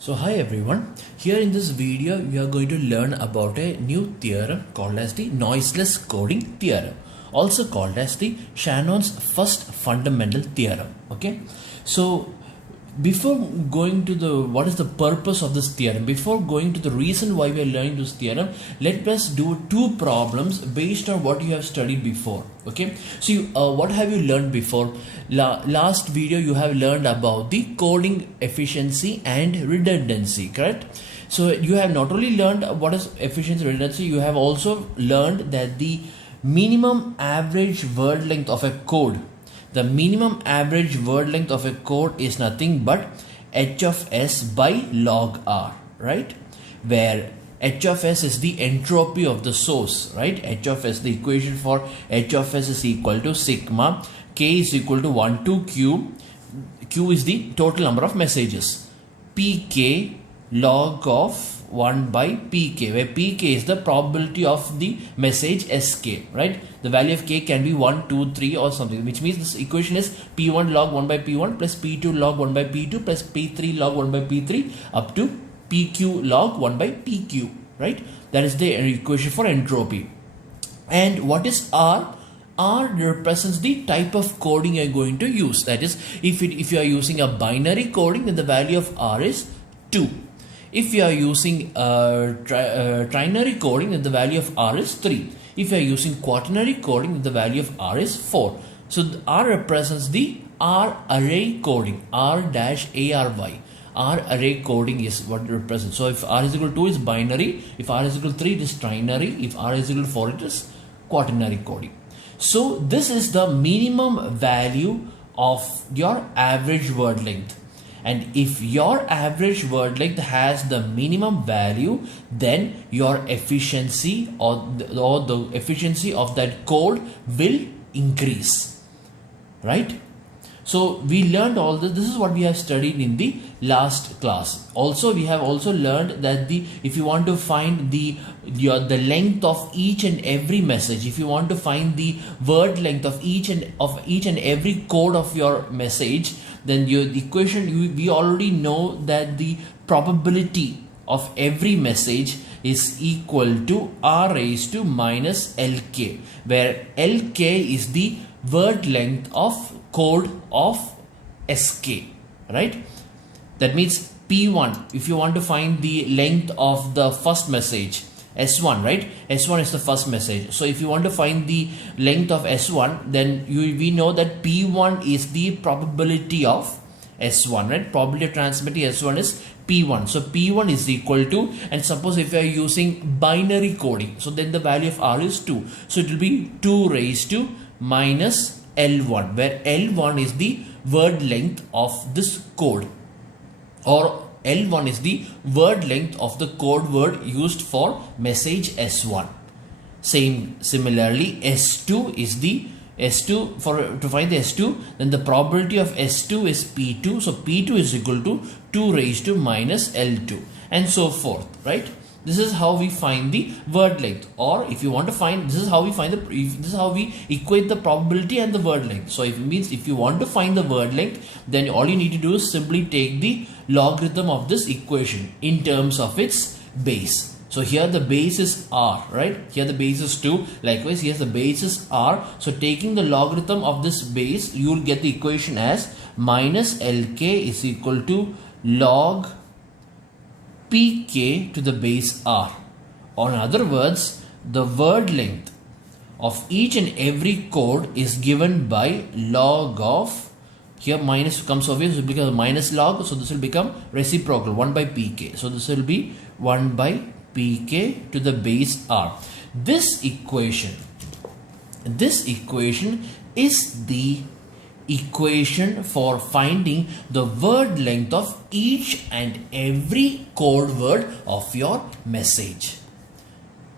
So hi everyone, here in this video we are going to learn about a new theorem called as the noiseless coding theorem, also called as the Shannon's first fundamental theorem. Okay, so before going to the what is the purpose of this theorem, before going to the reason why we are learning this theorem, let us do two problems based on what you have studied before. Okay, so what have you learned before? Last video you have learned about the coding efficiency and redundancy, correct? So you have not only learned what is efficiency and redundancy, you have also learned that the minimum average word length of a code, the minimum average word length of a code is nothing but h of s by log r, right? Where h of s is the entropy of the source, right? H of s, the equation for h of s is equal to sigma k is equal to 1 to q is the total number of messages, pk log of 1 by pk, where pk is the probability of the message sk, right? The value of k can be 1, 2, 3 or something, which means this equation is p1 log 1 by p1 plus p2 log 1 by p2 plus p3 log 1 by p3 up to pq log 1 by pq, right? That is the equation for entropy. And what is r? R represents the type of coding you are going to use. That is, if you are using a binary coding, then the value of r is 2. If you are using trinary coding, then the value of r is 3. If you are using quaternary coding, then the value of r is 4. So r represents the r array coding, r dash ary. R array coding is what it represents. So if r is equal to 2 is binary, if r is equal to 3 it is trinary, if r is equal to 4 it is quaternary coding. So this is the minimum value of your average word length. And if your average word length has the minimum value, then your efficiency or the efficiency of that code will increase, right? So we learned all this. This is what we have studied in the last class. Also, we have also learned that if you want to find the length of each and every message, if you want to find the word length of each and every code of your message, then your equation, we already know that the probability of every message is equal to r raised to minus lk, where lk is the word length of code of sk, right? That means p1, if you want to find the length of the first message, s1, right? S1 is the first message. So if you want to find the length of s1, then we know that p1 is the probability of s1, right? Probability of transmitting s1 is p1. So p1 is equal to, and suppose if you are using binary coding, so then the value of r is 2. So it will be 2 raised to minus L1, where L1 is the word length of this code, or L1 is the word length of the code word used for message S1. Similarly, S2 is the to find the S2, then the probability of S2 is P2. So P2 is equal to 2 raised to minus L2 and so forth, right? This is how we find the word length, or if you want to find, this is how we equate the probability and the word length. So if you want to find the word length, then all you need to do is simply take the logarithm of this equation in terms of its base. So here the base is r, right? Here the base is 2. Likewise, here the base is r. So taking the logarithm of this base, you will get the equation as minus lk is equal to log pk to the base r. Or in other words, the word length of each and every code is given by log of, here minus comes over here, so because minus log, so this will become reciprocal, 1 by pk. So this will be 1 by pk to the base r. This equation is the equation for finding the word length of each and every code word of your message.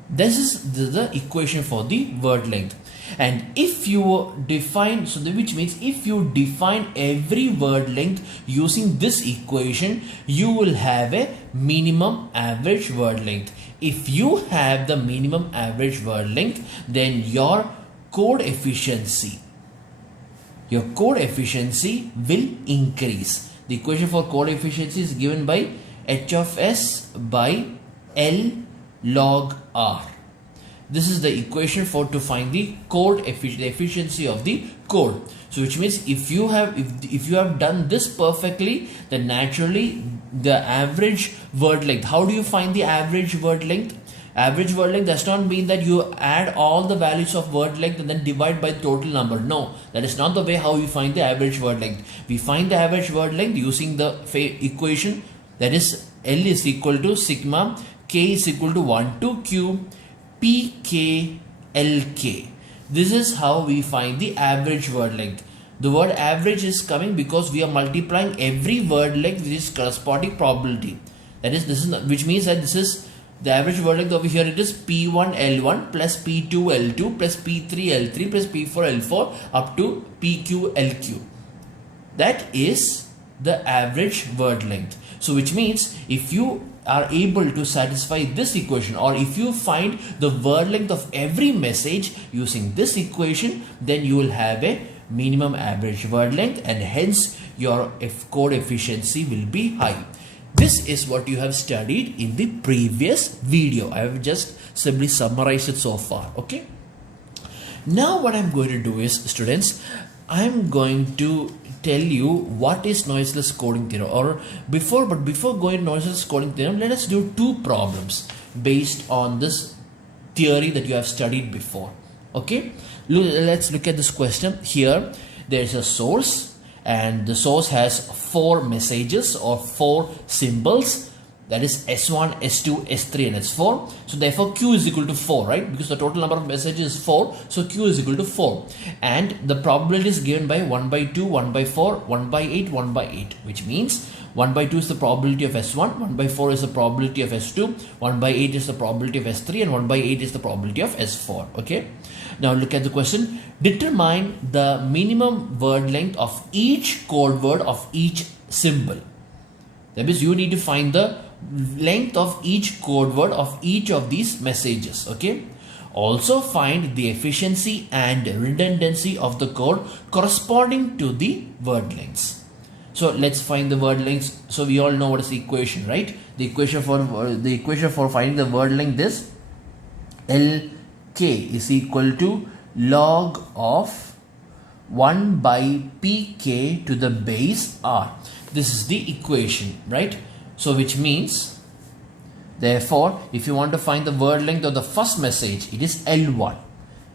This is the equation for the word length. And if you define, which means if you define every word length using this equation, you will have a minimum average word length. If you have the minimum average word length, then your code efficiency will increase. The equation for code efficiency is given by h of s by L log R. This is the equation to find the code the efficiency of the code. So which means if you have done this perfectly, then naturally the average word length. How do you find the average word length? Average word length does not mean that you add all the values of word length and then divide by the total number. No, that is not the way how we find the average word length. We find the average word length using the equation, that is L is equal to sigma k is equal to 1 to q pklk. This is how we find the average word length. The word average is coming because we are multiplying every word length with its corresponding probability. That is, which means that this is the average word length over here. It is P1 L1 plus P2 L2 plus P3 L3 plus P4 L4 up to PQ LQ. That is the average word length. So which means if you are able to satisfy this equation, or if you find the word length of every message using this equation, then you will have a minimum average word length, and hence your code efficiency will be high. This is what you have studied in the previous video. I have just simply summarized it so far. Okay. Now what I'm going to do is, students, I'm going to tell you what is noiseless coding theorem. Or before going to noiseless coding theorem, let us do two problems based on this theory that you have studied before. Okay. Let's look at this question. Here there is a source, and the source has 4 messages or 4 symbols, that is S1, S2, S3 and S4. So therefore Q is equal to 4, right? Because the total number of messages is 4, so Q is equal to 4. And the probability is given by 1 by 2, 1 by 4, 1 by 8, 1 by 8, which means 1 by 2 is the probability of S1, 1 by 4 is the probability of S2, 1 by 8 is the probability of S3, and 1 by 8 is the probability of S4. Okay. Now look at the question. Determine the minimum word length of each code word of each symbol. That means you need to find the length of each code word of each of these messages. Okay. Also find the efficiency and redundancy of the code corresponding to the word lengths. So let's find the word lengths. So we all know what is the equation, right? The equation for finding the word length is LK is equal to log of 1 by pk to the base r. This is the equation, right? So which means, therefore, if you want to find the word length of the first message, it is L1,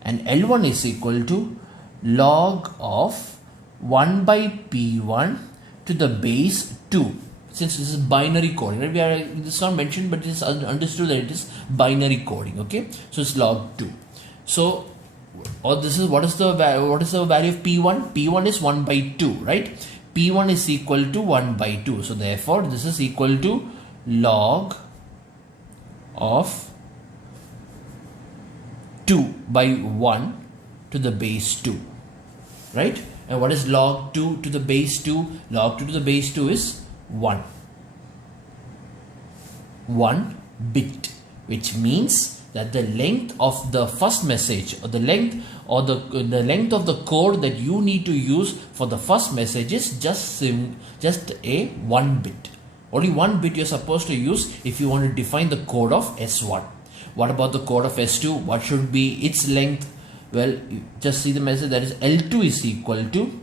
and L1 is equal to log of 1 by P1 to the base 2. Since this is binary coding, right? It's not mentioned, but it is understood that it is binary coding. Okay, so it's log 2. So, this is what is the value of P1? P1 is 1 by 2, right? P1 is equal to 1 by 2. So therefore, this is equal to log of 2 by 1 to the base 2, right? And what is log 2 to the base 2? Log 2 to the base 2 is 1 bit, which means that the length of the first message, or the length of the code that you need to use for the first message is just a 1 bit. Only 1 bit you're supposed to use if you want to define the code of S1. What about the code of S2? What should be its length? Well, just see the message, that is L2 is equal to,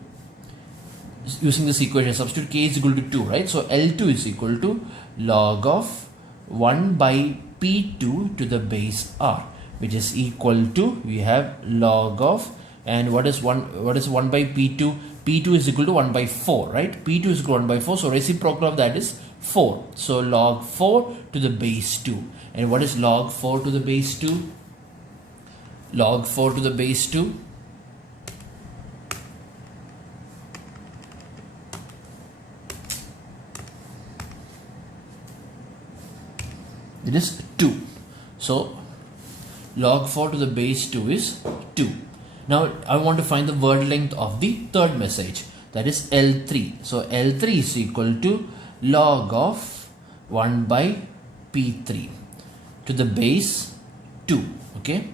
using this equation, substitute k is equal to 2, right? So L2 is equal to log of 1 by P2 to the base r, which is equal to, we have log of, and what is 1 by P2? P2 is equal to 1 by 4, right? P2 is equal to 1 by 4, so reciprocal of that is 4. So log 4 to the base 2. And what is log 4 to the base 2? Log 4 to the base 2. It is 2. So log 4 to the base 2 is 2. Now I want to find the word length of the third message, that is L3. So L3 is equal to log of 1 by P3 to the base 2. Okay,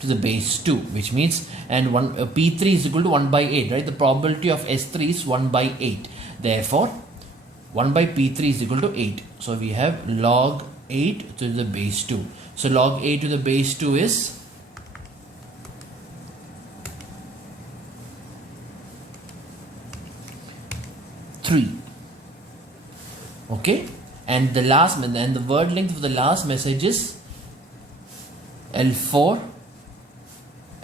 to the base 2, which means, and P3 is equal to 1 by 8, right? The probability of S3 is 1 by 8. Therefore 1 by P3 is equal to 8. So we have log 8 to the base 2. So log 8 to the base 2 is 3. Okay, and the word length for the last message is L4,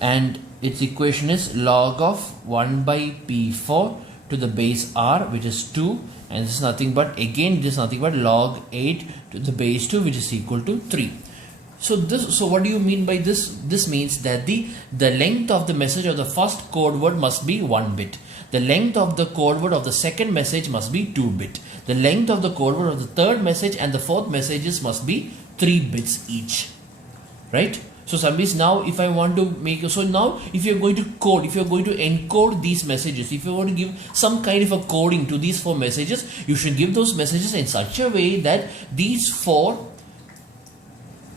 and its equation is log of 1 by P4 to the base R, which is 2, and this is nothing but, again, this is nothing but log 8 to the base 2, which is equal to 3. So what do you mean by this? This means that the length of the message of the first code word must be 1 bit. The length of the code word of the second message must be 2 bit. The length of the code word of the third message and the fourth messages must be 3 bits each. Right? So somebody's now, if I want to make, so now if you're going to code, if you're going to encode these messages, if you want to give some kind of a coding to these 4 messages, you should give those messages in such a way that these 4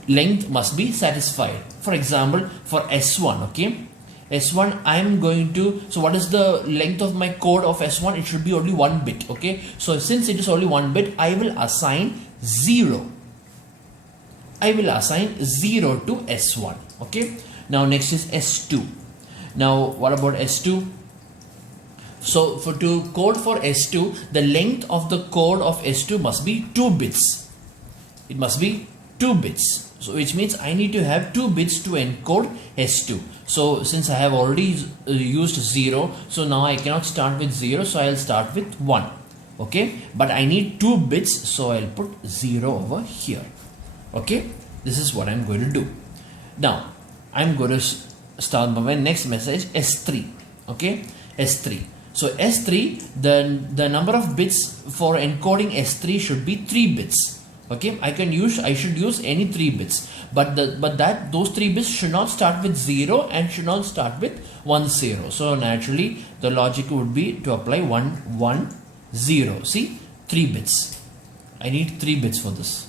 length must be satisfied. For example, for S1, okay, S1 I'm going to, so what is the length of my code of S1? It should be only 1 bit. Okay, so since it is only 1 bit, I will assign 0. I will assign 0 to S1. Okay, now next is S2. Now what about S2? So to code for S2, the length of the code of S2 must be 2 bits. It must be 2 bits. So which means I need to have 2 bits to encode S2. So since I have already used 0, so now I cannot start with 0, so I'll start with 1. Okay, but I need 2 bits, so I'll put 0 over here. Okay, this is what I'm going to do. Now I'm going to start my next message, S3. Okay, S3. So S3, the number of bits for encoding S3 should be 3 bits. Okay, I should use any 3 bits, but those 3 bits should not start with 0 and should not start with 1 0. So naturally the logic would be to apply 1 1 0. See, 3 bits. I need 3 bits for this.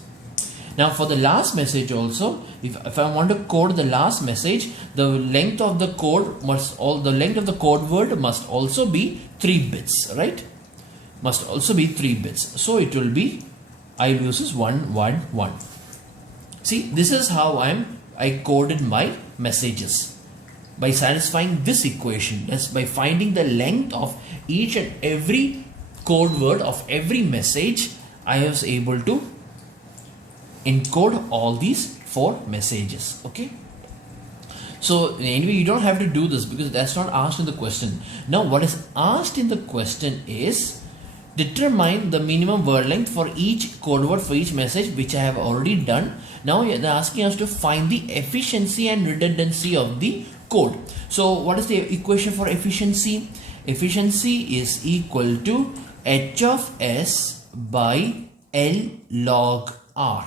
Now for the last message also, if I want to code the last message, the length of the code the code word must also be 3 bits, right? Must also be 3 bits. So it will be, I will use this 1 1 1. See, this is how I coded my messages, by satisfying this equation. That's by finding the length of each and every code word of every message. I was able to encode all these 4 messages. Okay, so anyway, you don't have to do this because that's not asked in the question. Now what is asked in the question is, determine the minimum word length for each code word for each message, which I have already done. Now they're asking us to find the efficiency and redundancy of the code. So what is the equation for efficiency? Efficiency is equal to h of s by L log R,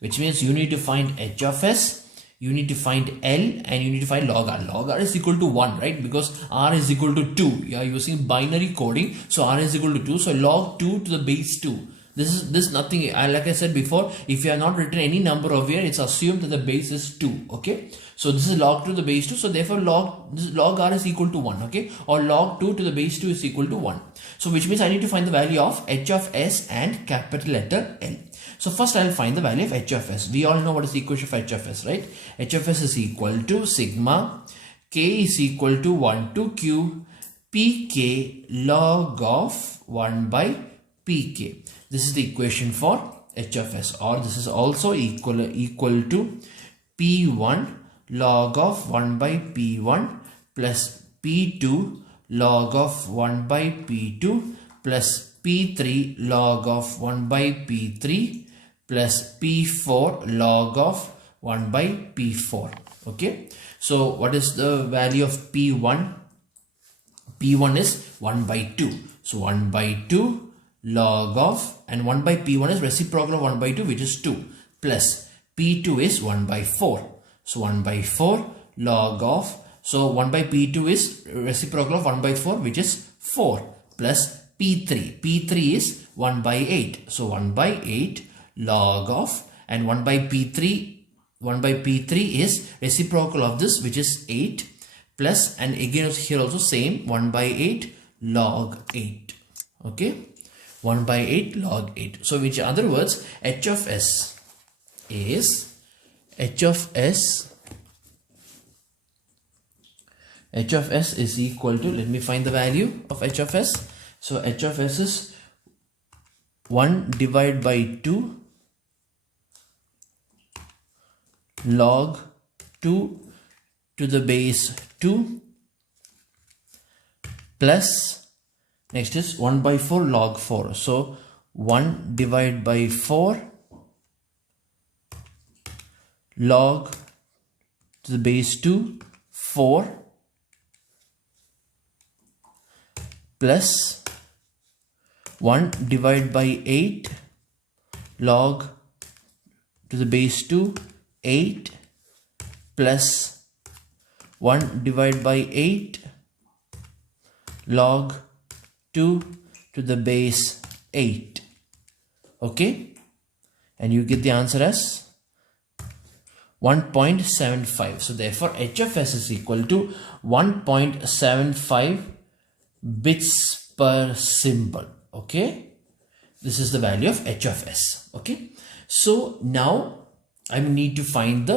which means you need to find h of s, you need to find L, and you need to find log R. Log R is equal to 1, right? Because R is equal to 2. You are using binary coding, so R is equal to 2. So log 2 to the base 2. This nothing. Like I said before, if you have not written any number over here, it's assumed that the base is 2. Okay, so this is log 2 to the base 2. So therefore log R is equal to 1. Okay, or log 2 to the base 2 is equal to 1. So which means I need to find the value of h of s and capital letter L. So first I'll find the value of h of s. We all know what is the equation of h of s, right? H of s is equal to sigma k is equal to 1 to q pk log of 1 by pk. This is the equation for h of s, or this is also equal to p1 log of 1 by p1 plus p2 log of 1 by p2 plus p3 log of 1 by p3 plus p4 log of 1 by p4. Okay, so what is the value of p1? P1 is 1 by 2. So 1 by 2 log of, and 1 by p1 is reciprocal of 1 by 2, which is 2, plus p2 is 1 by 4. So 1 by 4 log of, so 1 by p2 is reciprocal of 1 by 4, which is 4, plus p3. P3 is 1 by 8. So 1 by 8 log of, and 1 by p3 is reciprocal of this, which is 8, plus, and again here also same, 1 by 8 log 8. Okay, 1 by 8 log 8. So which other words, h of s is equal to, let me find the value of h of s. So h of s is 1 divided by 2 log 2 to the base 2 plus, next is 1 by 4 log 4. So 1 divided by 4 log to the base 2 4 plus 1 divided by 8 log to the base 2 8 plus 1 divided by 8 log 2 to the base 8. Okay, and you get the answer as 1.75. So therefore h of s is equal to 1.75 bits per symbol. Okay, this is the value of h of s. Okay, so now I need to find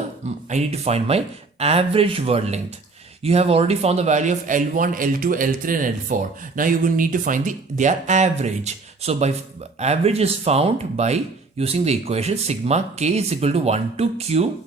my average word length. You have already found the value of L1, L2, L3 and L4. Now you will need to find their average. So by average is found by using the equation sigma k is equal to 1 to q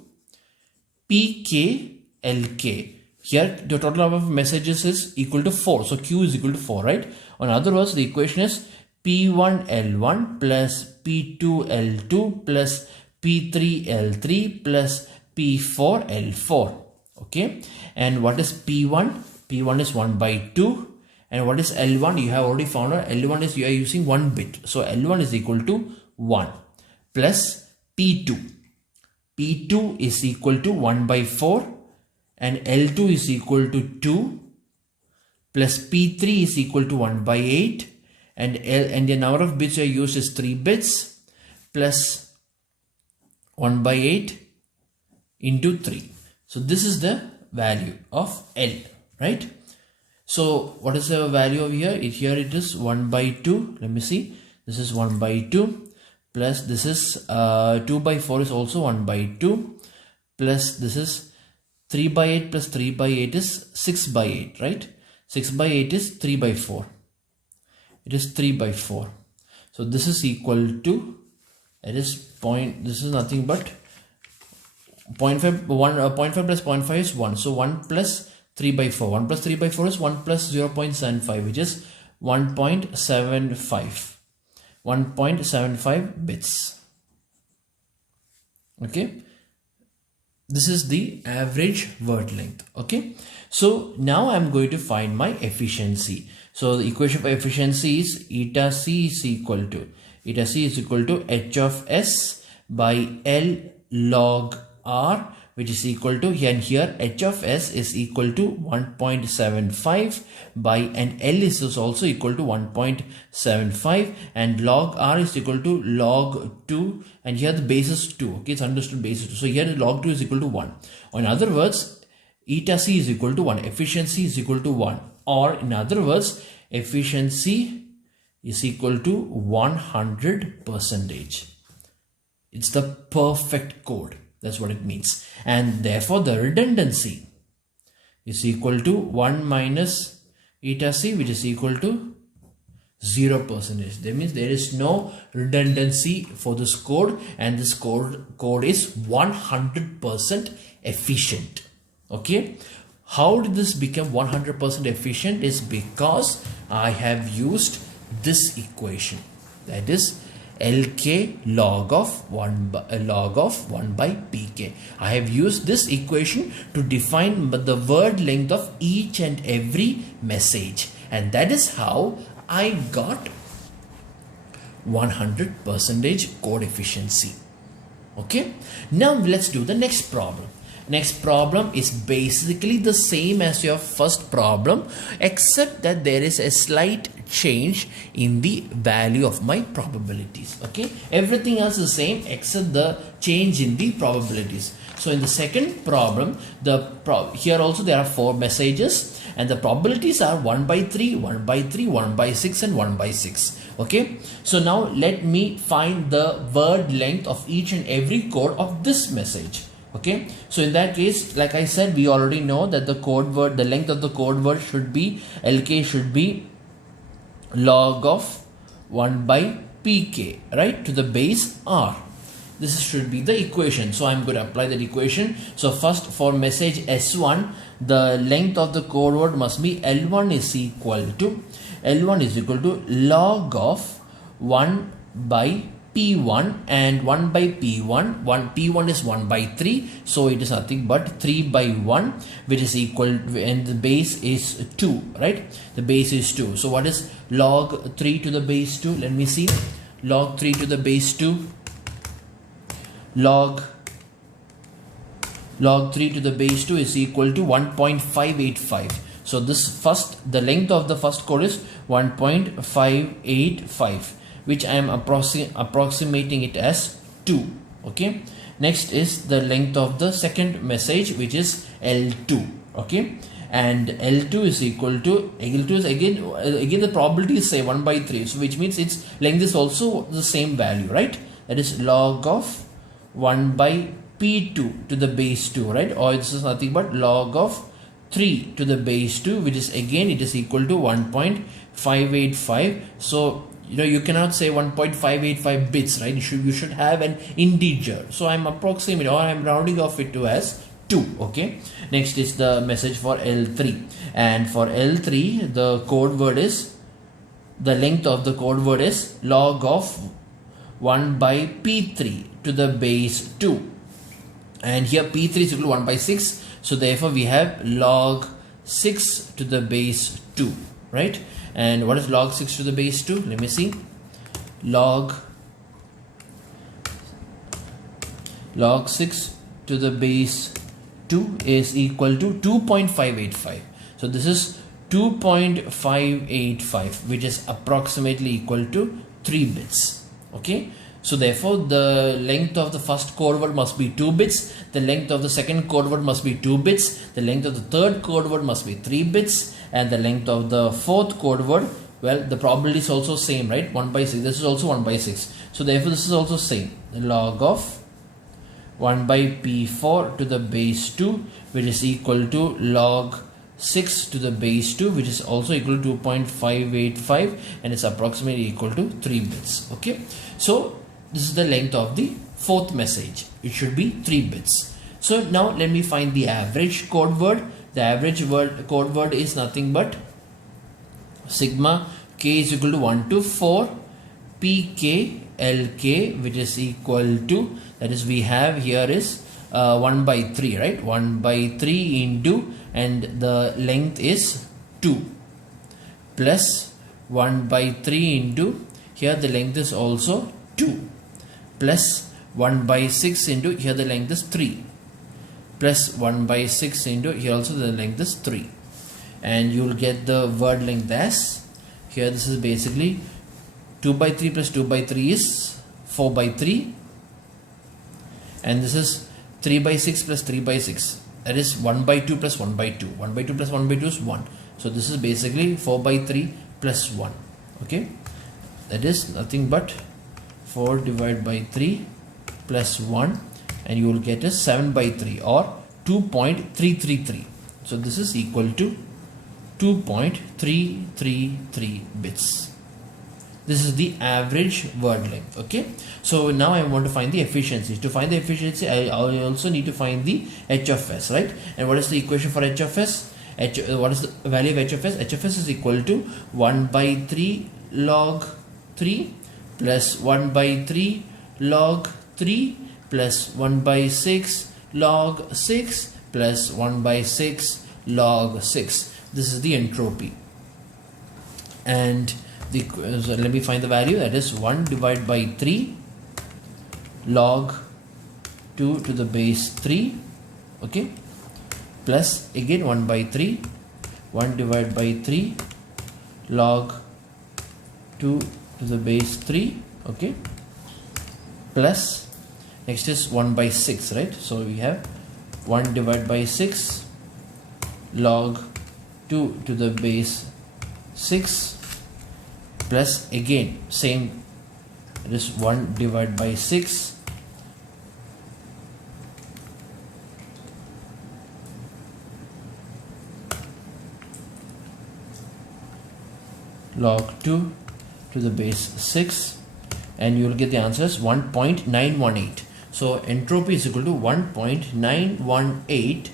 pk lk. Here the total number of messages is equal to 4. So q is equal to 4, right? In other words, the equation is p1 L1 plus p2 L2 plus p3 L3 plus p4 L4. Okay, and what is p1? P1 is 1 by 2. And what is L1? You have already found out L1 is, you are using 1 bit. So L1 is equal to 1 plus p2. P2 is equal to 1 by 4 and L2 is equal to 2 plus p3 is equal to 1 by 8 and the number of bits you used is 3 bits plus 1 by 8 into 3. So this is the value of L, right? So what is the value of here? Here it is 1 by 2. Let me see. This is 1 by 2 plus this is 2 by 4 is also 1 by 2 plus this is 3 by 8 plus 3 by 8 is 6 by 8, right? 6 by 8 is 3 by 4. It is 3 by 4. So this is equal to, this is nothing but 0.5 plus 0.5 is 1. So 1 plus 3 by 4. 1 plus 3 by 4 is 1 plus 0.75, which is 1.75. 1.75 bits. Okay. This is the average word length. Okay. So now I'm going to find my efficiency. So the equation for efficiency is eta c is equal to h of s by L log R, which is equal to, and here h of s is equal to 1.75 by, and L is also equal to 1.75 and log R is equal to log 2, and here the base is 2. Okay, it's understood base is 2. So here the log 2 is equal to 1. Or in other words, eta c is equal to 1, efficiency is equal to 1, or in other words, efficiency is equal to 100%. It's the perfect code. That's what it means. And therefore the redundancy is equal to 1 minus eta c, which is equal to 0%. That means there is no redundancy for this code, and this code is 100% efficient. Okay. How did this become 100% efficient? Is because I have used this equation, that is LK log of 1 by PK. I have used this equation to define the word length of each and every message, and that is how I got 100% code efficiency. Okay, now let's do the next problem. Next problem is basically the same as your first problem, except that there is a slight change in the value of my probabilities. Okay, everything else is the same except the change in the probabilities. So in the second problem, here also there are 4 messages and the probabilities are 1 by 3, 1 by 3, 1 by 6 and 1 by 6. Okay, so now let me find the word length of each and every code of this message. Okay, so in that case, like I said, we already know that the code word, the length of the code word should be, LK should be log of 1 by PK, right, to the base R. This should be the equation. So I'm going to apply that equation. So first, for message S1, the length of the code word must be L1 is equal to log of 1 by P1, and 1 by P1, P1 is 1 by 3, so it is nothing but 3 by 1, which is equal, and the base is 2, right? The base is 2. So what is log 3 to the base 2? Let me see. Log 3 to the base 2. Log 3 to the base 2 is equal to 1.585. So the length of the first code is 1.585, which I am approximating it as 2. Okay, next is the length of the second message, which is L2. Okay, and L2 is equal to, L2 is again the probability is say 1 by 3, so which means its length is also the same value, right? That is log of 1 by P2 to the base 2, right? Or this is nothing but log of 3 to the base 2, which is again it is equal to 1.585. So you cannot say 1.585 bits, right? You should have an integer. So I'm approximating, or I'm rounding off it to as 2. Okay, next is the message for L3, and for L3 the code word is, the length of the code word is log of 1 by P3 to the base 2, and here P3 is equal to 1 by 6, so therefore we have log 6 to the base 2, right? And what is log 6 to the base 2? Let me see. Log 6 to the base 2 is equal to 2.585. So this is 2.585, which is approximately equal to 3 bits. Okay, so therefore the length of the first code word must be 2 bits, the length of the second code word must be 2 bits, the length of the third code word must be 3 bits, and the length of the fourth code word, well, the probability is also same, right? 1 by 6. This is also 1 by 6. So therefore this is also same. The log of 1 by P4 to the base 2, which is equal to log 6 to the base 2, which is also equal to 2.585, and it's approximately equal to 3 bits. Okay, so this is the length of the fourth message. It should be 3 bits. So now let me find the average code word. The average code word is nothing but sigma k is equal to 1 to 4 pk lk, which is equal to, that is we have here is 1 by 3, right? 1 by 3 into, and the length is 2, plus 1 by 3 into, here the length is also 2, plus 1 by 6 into, here the length is 3, plus 1 by 6 into, here also the length is 3, and you will get the word length as, here this is basically 2 by 3 plus 2 by 3 is 4 by 3, and this is 3 by 6 plus 3 by 6, that is 1 by 2 plus 1 by 2. 1 by 2 plus 1 by 2 is 1. So this is basically 4 by 3 plus 1. Okay, that is nothing but 4 divided by 3 plus 1, and you will get a 7 by 3 or 2.333. So this is equal to 2.333 bits. This is the average word length. Okay, so now I want to find the efficiency. To find the efficiency, I also need to find the h of s, right? And what is the equation for h of s? What is the value of h of s? H of s is equal to 1 by 3 log 3 plus 1 by 3 log 3 plus 1 by 6 log 6 plus 1 by 6 log 6. This is the entropy. And so let me find the value. That is 1 divided by 3 log 2 to the base 3, okay, plus again 1 by 3, 1 divided by 3 log 2 to the base 3, okay, plus next is 1 by 6, right? So we have 1 divided by 6 log 2 to the base 6 plus again same, it is 1 divided by 6 log 2 to the base 6, and you will get the answer as 1.918. So entropy is equal to 1.918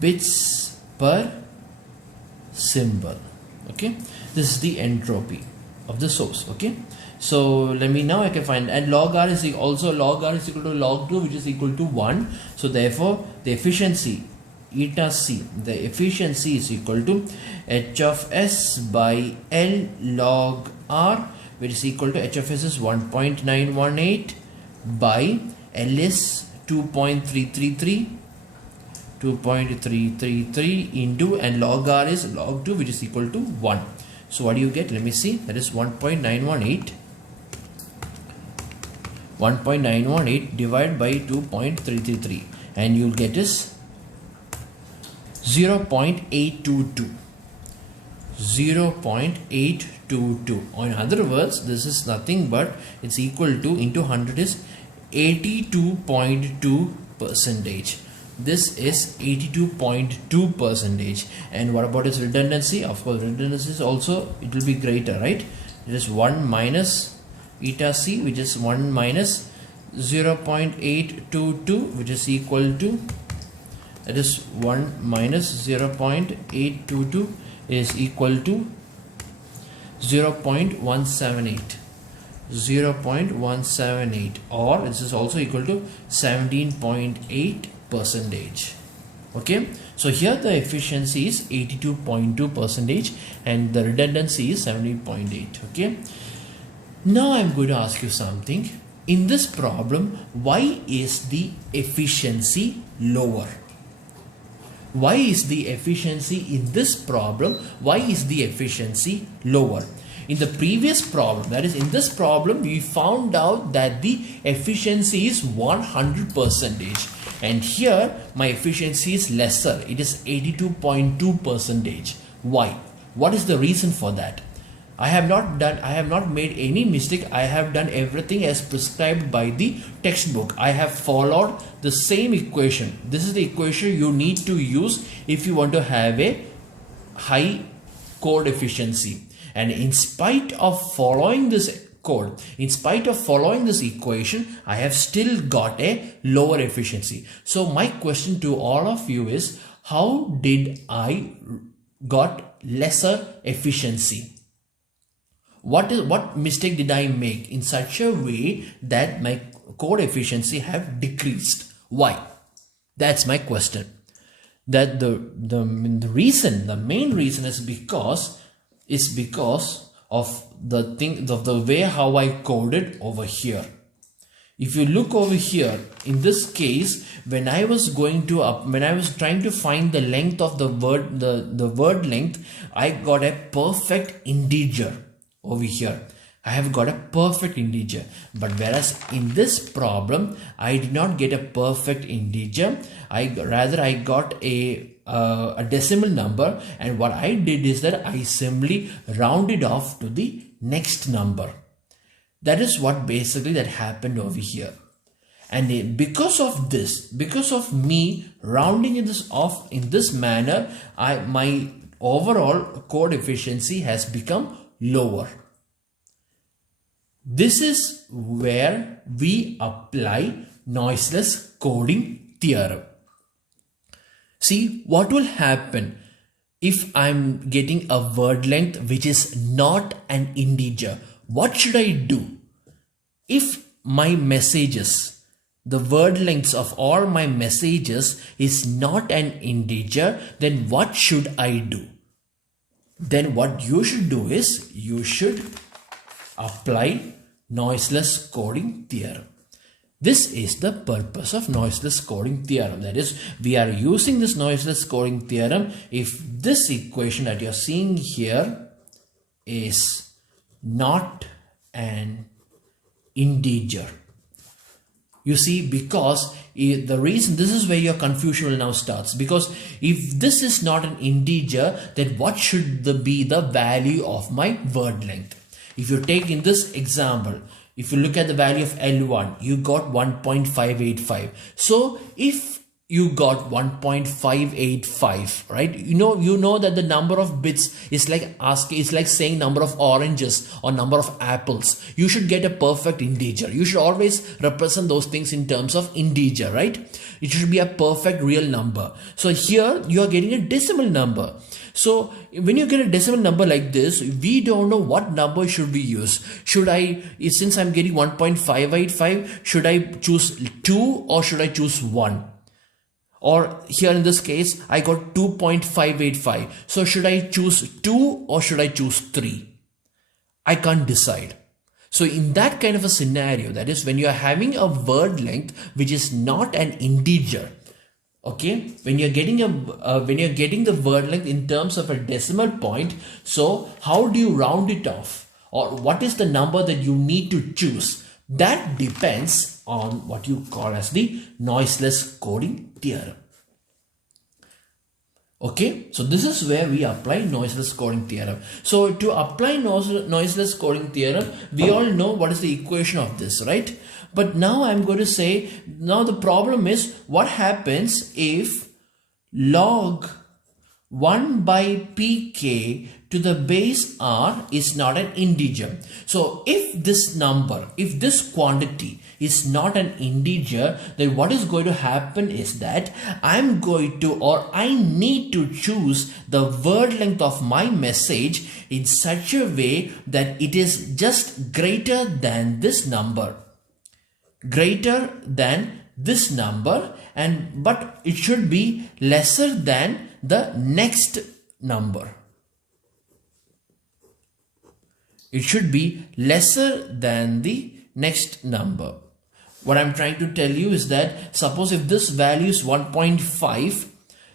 bits per symbol. Okay, this is the entropy of the source. Okay, so let me now I can find, and log r is also log r is equal to log 2, which is equal to 1. So therefore the efficiency eta c, the efficiency is equal to h of s by L log r, which is equal to h of s is 1.918 by L is 2.333 into, and log r is log 2, which is equal to 1. So what do you get? Let me see. That is 1.918 divided by 2.333, and you'll get is 0.822. 0.822. Or in other words, this is nothing but it's equal to into 100 is 82.2 percentage. This is 82.2 percentage. And what about its redundancy? Of course, redundancy is also, it will be greater, right? It is 1 minus eta c, which is 1 minus 0.822, which is equal to, that is 1 minus 0.822 is equal to 0.178. 0.178, or this is also equal to 17.8 percentage. Okay, so here the efficiency is 82.2 percentage and the redundancy is 17.8. Okay, now I'm going to ask you something. In this problem, why is the efficiency lower? Why is the efficiency in this problem, why is the efficiency lower? In the previous problem, that is in this problem, we found out that the efficiency is 100 percentage, and here my efficiency is lesser. It is 82.2 percentage. Why? What is the reason for that? I have not made any mistake. I have done everything as prescribed by the textbook. I have followed the same equation. This is the equation you need to use if you want to have a high code efficiency. And in spite of following this code, in spite of following this equation, I have still got a lower efficiency. So my question to all of you is, how did I got lesser efficiency? What mistake did I make in such a way that my code efficiency have decreased? Why? That's my question. That the main reason is because of the way how I coded over here. If you look over here, in this case, when I was trying to find the length of the word, the word length, I got a perfect integer over here. I have got a perfect integer, but whereas in this problem, I did not get a perfect integer. I got a decimal number, and what I did is that I simply rounded off to the next number. That is what basically that happened over here. And because of this, because of me rounding this off in this manner, my overall code efficiency has become lower. This is where we apply noiseless coding theorem. See what will happen if I'm getting a word length which is not an integer. What should I do? If my messages, the word lengths of all my messages is not an integer, then what should I do? Then what you should do is you should apply noiseless coding theorem. This is the purpose of noiseless coding theorem. That is, we are using this noiseless coding theorem if this equation that you are seeing here is not an integer. You see, because the reason, this is where your confusion will now starts, because if this is not an integer, then what should be the value of my word length? If you take in this example, if you look at the value of L1, you got 1.585. So if you got 1.585, right? You know that the number of bits is like saying number of oranges or number of apples. You should get a perfect integer. You should always represent those things in terms of integer, right? It should be a perfect real number. So here you are getting a decimal number. So when you get a decimal number like this, we don't know what number should we use. Should I, since I'm getting 1.585, should I choose 2 or should I choose 1? Or here in this case, I got 2.585. So should I choose 2 or should I choose 3? I can't decide. So in that kind of a scenario, that is when you are having a word length which is not an integer, okay, when you're getting the word length in terms of a decimal point, so how do you round it off, or what is the number that you need to choose? That depends on what you call as the noiseless coding theorem. Okay, so this is where we apply noiseless coding theorem. So to apply noiseless coding theorem, we all know what is the equation of this, right? But now I'm going to say, now the problem is what happens if log 1 by pk to the base r is not an integer. So if this number, if this quantity is not an integer, then what is going to happen is that I'm going to, or I need to choose the word length of my message in such a way that it is just greater than this number. Greater than this number, and but it should be lesser than the next number. It should be lesser than the next number. What I'm trying to tell you is that suppose if this value is 1.5,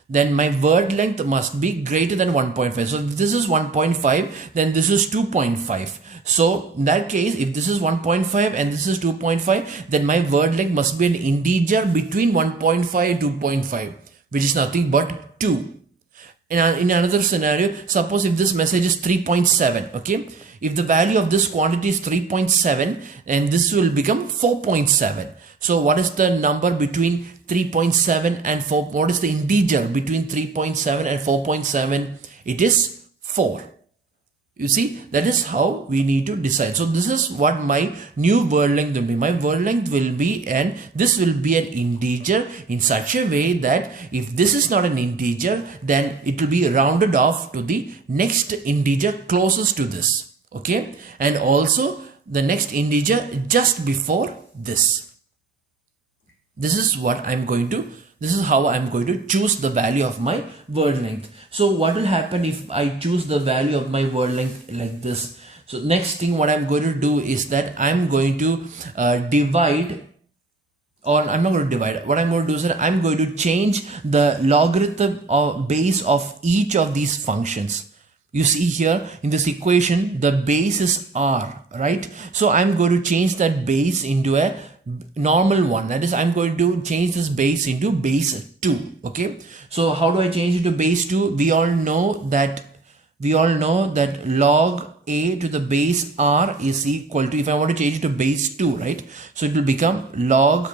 then my word length must be greater than 1.5. So if this is 1.5, then this is 2.5. So in that case, if this is 1.5 and this is 2.5, then my word length must be an integer between 1.5 and 2.5, which is nothing but 2. In another scenario, suppose if this message is 3.7, okay? If the value of this quantity is 3.7, and this will become 4.7. So what is the number between 3.7 and 4? What is the integer between 3.7 and 4.7? It is 4. You see, that is how we need to decide. So this is what my new word length will be. My word length will be, and this will be an integer in such a way that if this is not an integer, then it will be rounded off to the next integer closest to this. Okay, and also the next integer just before this. This is what I'm going to, this is how I'm going to choose the value of my word length. So what will happen if I choose the value of my word length like this? So next thing what I'm going to do is that I'm going to divide, or I'm not going to divide. What I'm going to do is that I'm going to change the logarithm or base of each of these functions. You see here in this equation, the base is r, right? So I'm going to change that base into a normal one. That is, I'm going to change this base into base 2. Okay. So how do I change it to base 2? We all know that log a to the base r is equal to, if I want to change it to base 2, right? So it will become log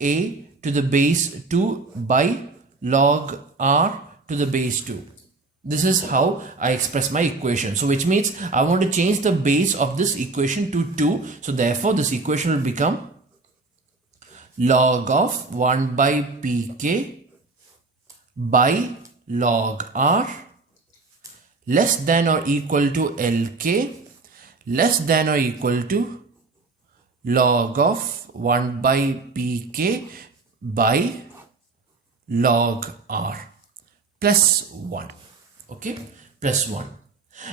a to the base 2 by log r to the base 2. This is how I express my equation. So which means I want to change the base of this equation to 2. So therefore this equation will become log of 1 by pk by log r less than or equal to lk less than or equal to log of 1 by pk by log r plus 1. Okay, plus 1.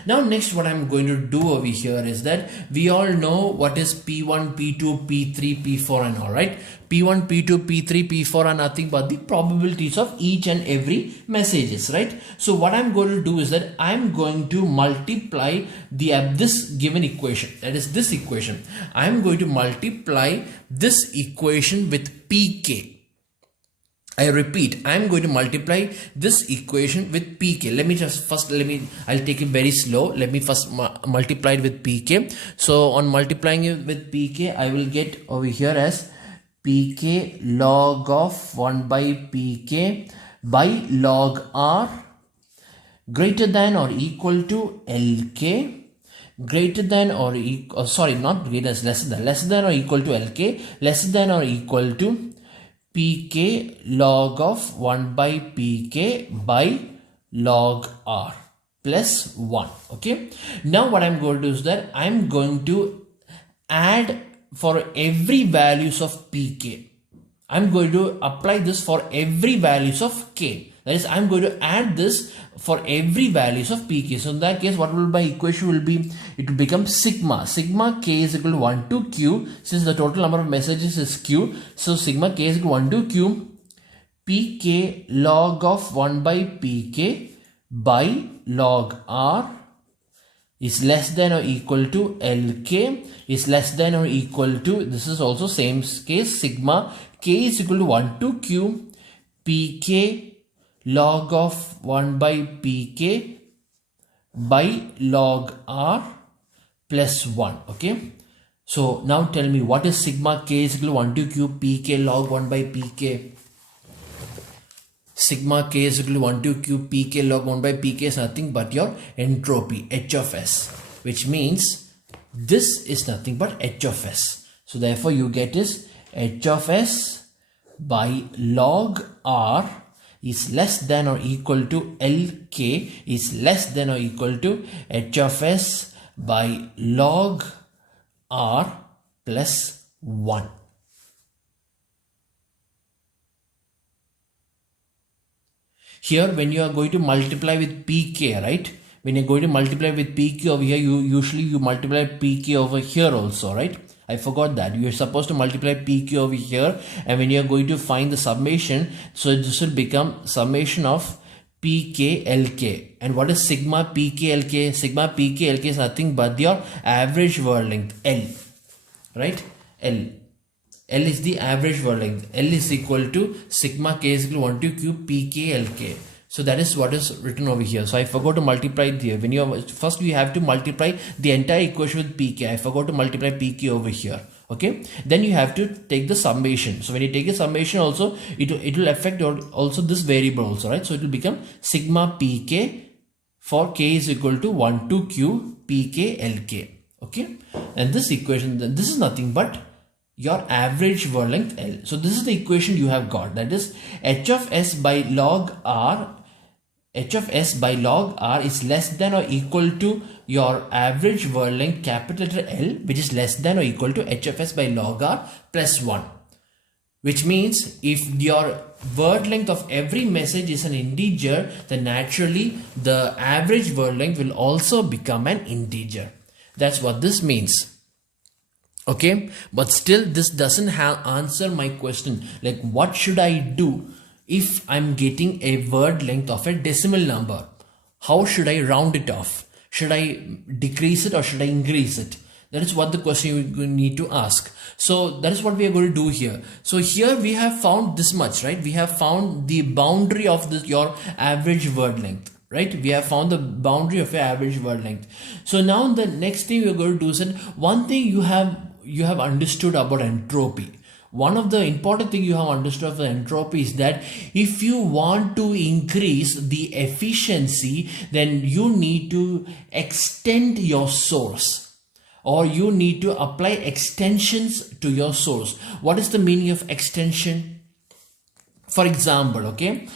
Now next what I'm going to do over here is that we all know what is P1, P2, P3, P4 and all, right? P1, P2, P3, P4 are nothing but the probabilities of each and every messages, right? So what I'm going to do is that I'm going to multiply the this given equation, that is this equation. I'm going to multiply this equation with Pk. I repeat, I am going to multiply this equation with pk. I'll take it very slow. Let me first multiply it with pk. So on multiplying it with pk, I will get over here as pk log of 1 by pk by log r greater than or equal to lk greater than or equal, sorry, not greater, less than or equal to lk, less than or equal to pk log of 1 by pk by log r plus 1. Okay, now what I'm going to do is that I'm going to add for every values of pk. I'm going to apply this for every values of k. That is, I'm going to add this for every values of pk. So in that case, what will my equation will be? It will become sigma k is equal to 1 to q, since the total number of messages is q. So sigma k is equal to 1 to q pk log of 1 by pk by log r is less than or equal to lk is less than or equal to, this is also same case, sigma k is equal to 1 to q pk log of 1 by pk by log r plus 1. Okay, so now tell me, what is sigma k is equal to 1 to q pk log 1 by pk? Sigma k is equal to 1 to q pk log 1 by pk is nothing but your entropy, h of s, which means this is nothing but h of s. So therefore you get is h of s by log r is less than or equal to lk is less than or equal to h of s by log r plus 1. Here when you are going to multiply with pk, right? When you're going to multiply with pk over here, you usually multiply pk over here also, right? I forgot that. You're supposed to multiply pq over here, and when you're going to find the summation, so this will become summation of pk lk. And what is sigma pk lk? Sigma pk lk is nothing but your average word length, L, right? L is the average word length. L is equal to sigma k is equal to 1 to q pk lk. So that is what is written over here. So I forgot to multiply it here. When you first you have to multiply the entire equation with pk. I forgot to multiply pk over here. Okay. Then you have to take the summation. So when you take a summation also, it will affect also this variable also, right? So it will become sigma pk for k is equal to 1 to q pk lk. Okay. And this equation, this is nothing but your average word length L. So this is the equation you have got. That is h of s by log r. H of s by log r is less than or equal to your average word length capital letter L, which is less than or equal to h of s by log r plus 1. Which means if your word length of every message is an integer, then naturally the average word length will also become an integer. That's what this means. Okay, but still this doesn't answer my question, like what should I do if I'm getting a word length of a decimal number? How should I round it off? Should I decrease it or should I increase it? That is what the question you need to ask. So that is what we are going to do here. So here we have found this much, right? We have found the boundary of this, your average word length. Right, we have found the boundary of your average word length. So now the next thing we are going to do is that one thing you have understood about entropy. One of the important thing you have understood of entropy is that if you want to increase the efficiency, then you need to extend your source, or you need to apply extensions to your source. What is the meaning of extension? For example, okay,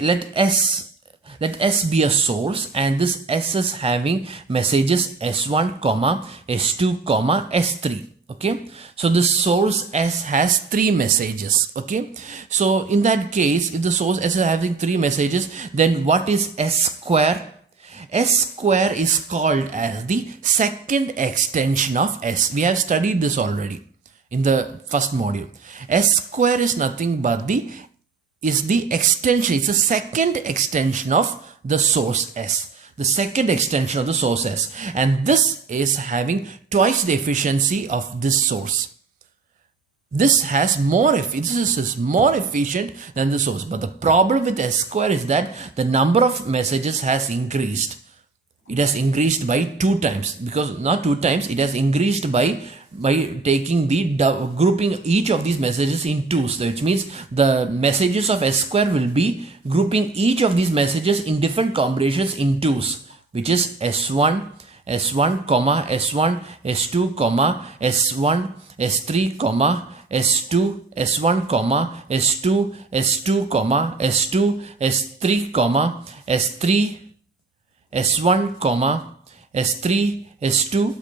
let S be a source, and this S is having messages S1, S2, S3. Okay, so the source S has 3 messages. Okay, so in that case, if the source S is having 3 messages, then what is S square? S square is called as the second extension of S. We have studied this already in the first module. S square is nothing but the extension. It's a second extension of the source S. The second extension of the source S. And this is having twice the efficiency of this source. This is more efficient than the source. But the problem with S square is that the number of messages has increased. It has increased by 2 times, because not 2 times, it has increased by taking the grouping each of these messages in 2s, which means the messages of S square will be grouping each of these messages in different combinations in 2s, which is S1, S1, S1, S2, S1, S3, S2, S1, S2, S2, S2, S3, S3, S1, S3, S2,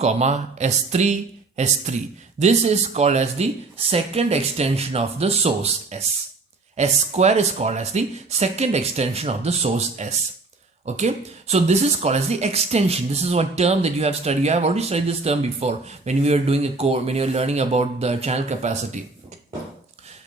S3, S3. This is called as the second extension of the source S. S square is called as the second extension of the source S. Okay, so this is called as the extension. This is one term that you have studied. You have already studied this term before when we were doing a core, when you were learning about the channel capacity.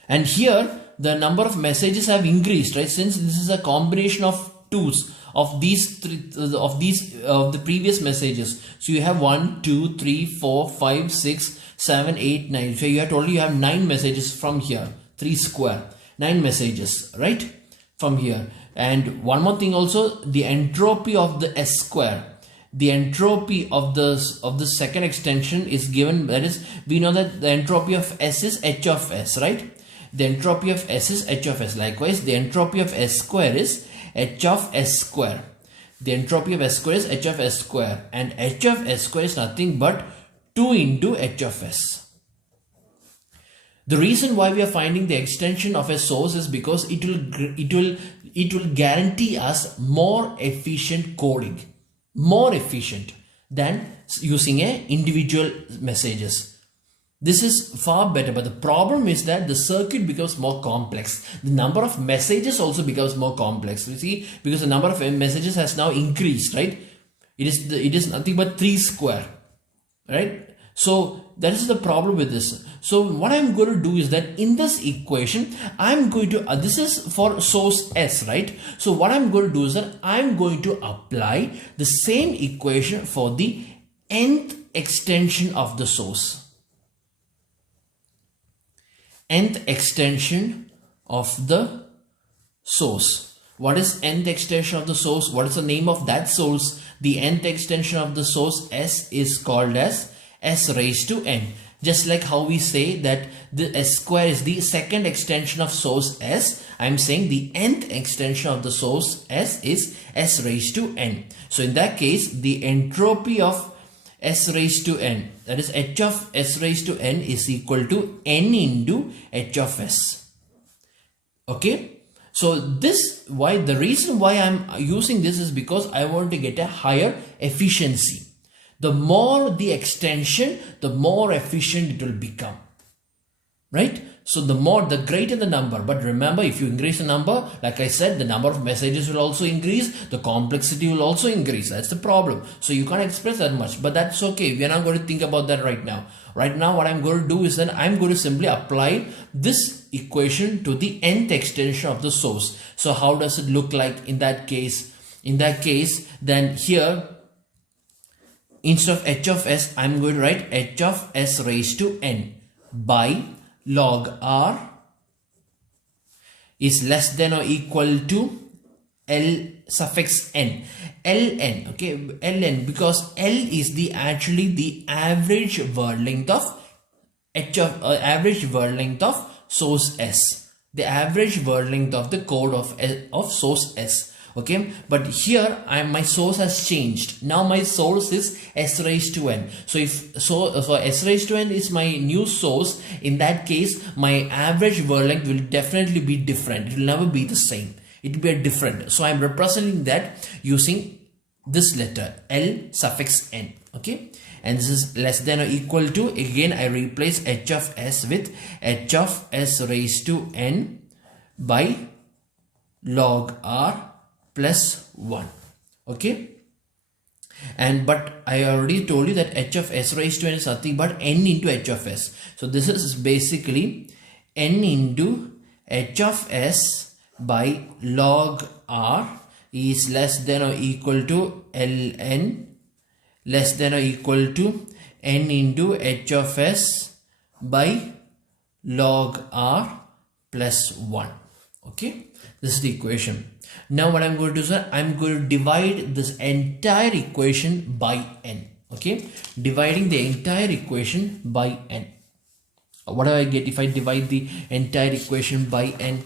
And here the number of messages have increased, right? Since this is a combination of 2s of these the previous messages. So you have 1, 2, 3, 4, 5, 6, 7, 8, 9. So you have 9 messages from here. 3 square. 9 messages, right? From here. And one more thing also, the entropy of the S square. The entropy of the second extension is given, that is, we know that the entropy of S is H of S, right? The entropy of S is H of S. Likewise, the entropy of S square is H of S square. The entropy of S square is H of S square, and H of S square is nothing but 2 into H of S. The reason why we are finding the extension of a source is because it will guarantee us more efficient coding, more efficient than using a individual messages. This is far better, but the problem is that the circuit becomes more complex. The number of messages also becomes more complex. You see, because the number of messages has now increased, right? It is nothing but 3 square, right? So that is the problem with this. So what I'm going to do is that in this equation, I'm going to, this is for source S, right? So what I'm going to do is that I'm going to apply the same equation for the nth extension of the source. Nth extension of the source. What is nth extension of the source? What is the name of that source? The nth extension of the source S is called as S raised to n. Just like how we say that the S square is the second extension of source S, I'm saying the nth extension of the source S is S raised to n. So in that case, the entropy of S raised to n, that is H of S raised to n, is equal to n into H of S. Okay, so the reason why I'm using this is because I want to get a higher efficiency. The more the extension, the more efficient it will become, right? So the greater the number. But remember, if you increase the number, like I said, the number of messages will also increase. The complexity will also increase. That's the problem. So you can't express that much, but that's okay. We are not going to think about that right now. Right now, what I'm going to do is that I'm going to simply apply this equation to the nth extension of the source. So how does it look like in that case? In that case, then here, instead of H of S, I'm going to write H of S raised to n by log R is less than or equal to L suffix n. Ln, okay, Ln, because L is actually the average word length of average word length of source S. The average word length of the code of source S. Okay, but here my source has changed. Now my source is S raised to n. So so S raised to n is my new source. In that case, my average word length will definitely be different. It will never be the same. It will be different. So I'm representing that using this letter L suffix n. Okay, and this is less than or equal to, again I replace H of S with H of S raised to n by log R plus 1. Okay, And but I already told you that h of s raised to n is nothing but n into h of s. So this is basically n into h of s by log r is less than or equal to ln less than or equal to n into h of s by log r plus 1. Okay, this is the equation. Now what I'm going to do is I'm going to divide this entire equation by n. Okay, dividing the entire equation by n. What do I get if I divide the entire equation by n?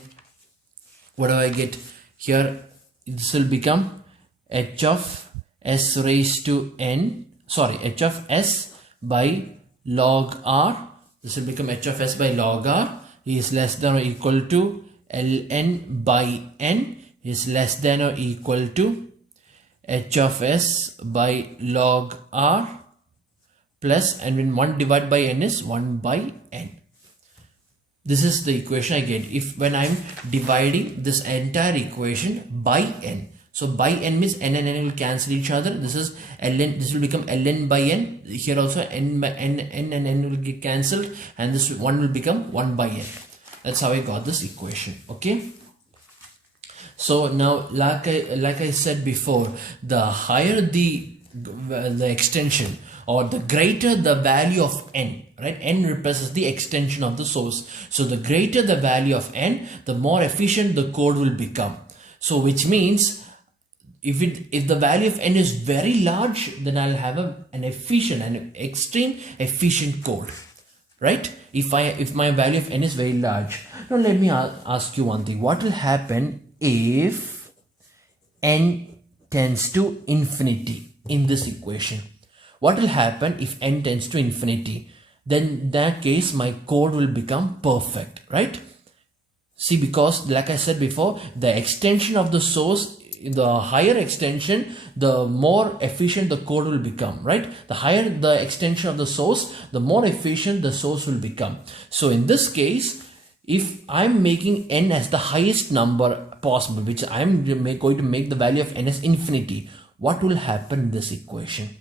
What do I get here? This will become h of s raised to n, sorry, h of s by log r. This will become h of s by log r is less than or equal to ln by n is less than or equal to h of s by log r plus, and when 1 divided by n is 1 by n. This is the equation I get if when I'm dividing this entire equation by n. So by n means n and n will cancel each other. This is ln, this will become ln by n. Here also n by n and n will get cancelled, and this 1 will become 1 by n. That's how I got this equation. Okay. So now, like I said before, the higher the extension, or the greater the value of n, right? N represents the extension of the source. So the greater the value of n, the more efficient the code will become. So which means if the value of n is very large, then I'll have an extreme efficient code, right? If my value of n is very large. Now let me ask you one thing. What will happen if n tends to infinity in this equation? What will happen if n tends to infinity? Then in that case my code will become perfect, right? See, because like I said before, the extension of the source, the higher extension, the more efficient the code will become, right? The higher the extension of the source, the more efficient the source will become. So in this case, if I'm making n as the highest number possible, which I'm going to make the value of n as infinity, what will happen in this equation?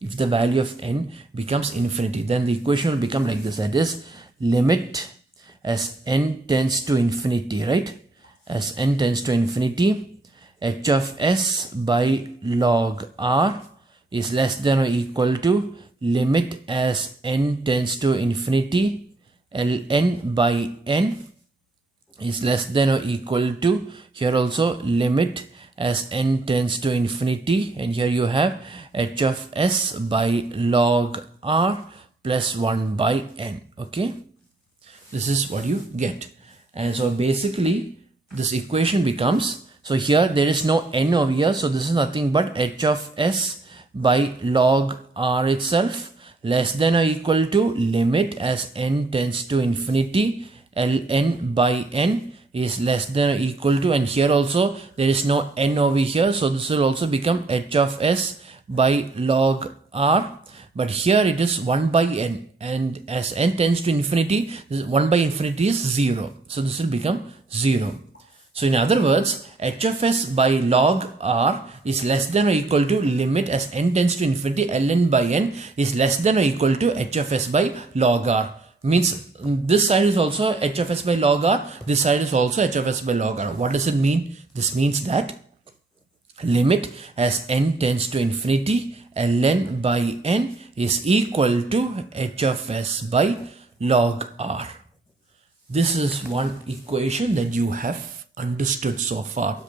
If the value of n becomes infinity, then the equation will become like this. That is, limit as n tends to infinity, right? As n tends to infinity, h of s by log r is less than or equal to limit as n tends to infinity, ln by n is less than or equal to, here also limit as n tends to infinity, and here you have h of s by log r plus 1 by n. Okay, this is what you get. And so basically this equation becomes, so here there is no n over here, so this is nothing but h of s by log r itself less than or equal to limit as n tends to infinity, ln by n is less than or equal to, and here also there is no n over here, so this will also become h of s by log r, but here it is 1 by n, and as n tends to infinity, 1 by infinity is 0, so this will become 0. So in other words, h of s by log r is less than or equal to limit as n tends to infinity, ln by n is less than or equal to h of s by log r. Means this side is also h of s by log r, this side is also h of s by log r. What does it mean? This means that limit as n tends to infinity, ln by n is equal to h of s by log r. This is one equation that you have understood so far.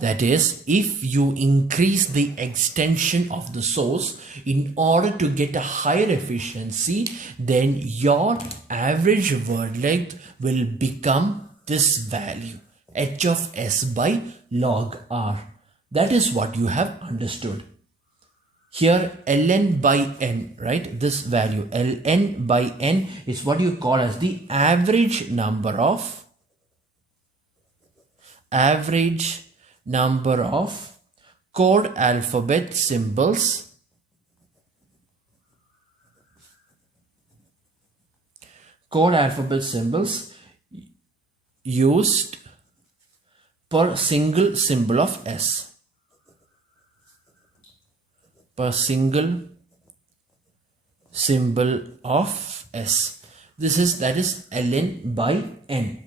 That is, if you increase the extension of the source in order to get a higher efficiency, then your average word length will become this value, h of s by log r. That is what you have understood. Here ln by n, right? This value ln by n is what you call as the average number of code alphabet symbols used per single symbol of s. per single symbol of S. That is ln by n.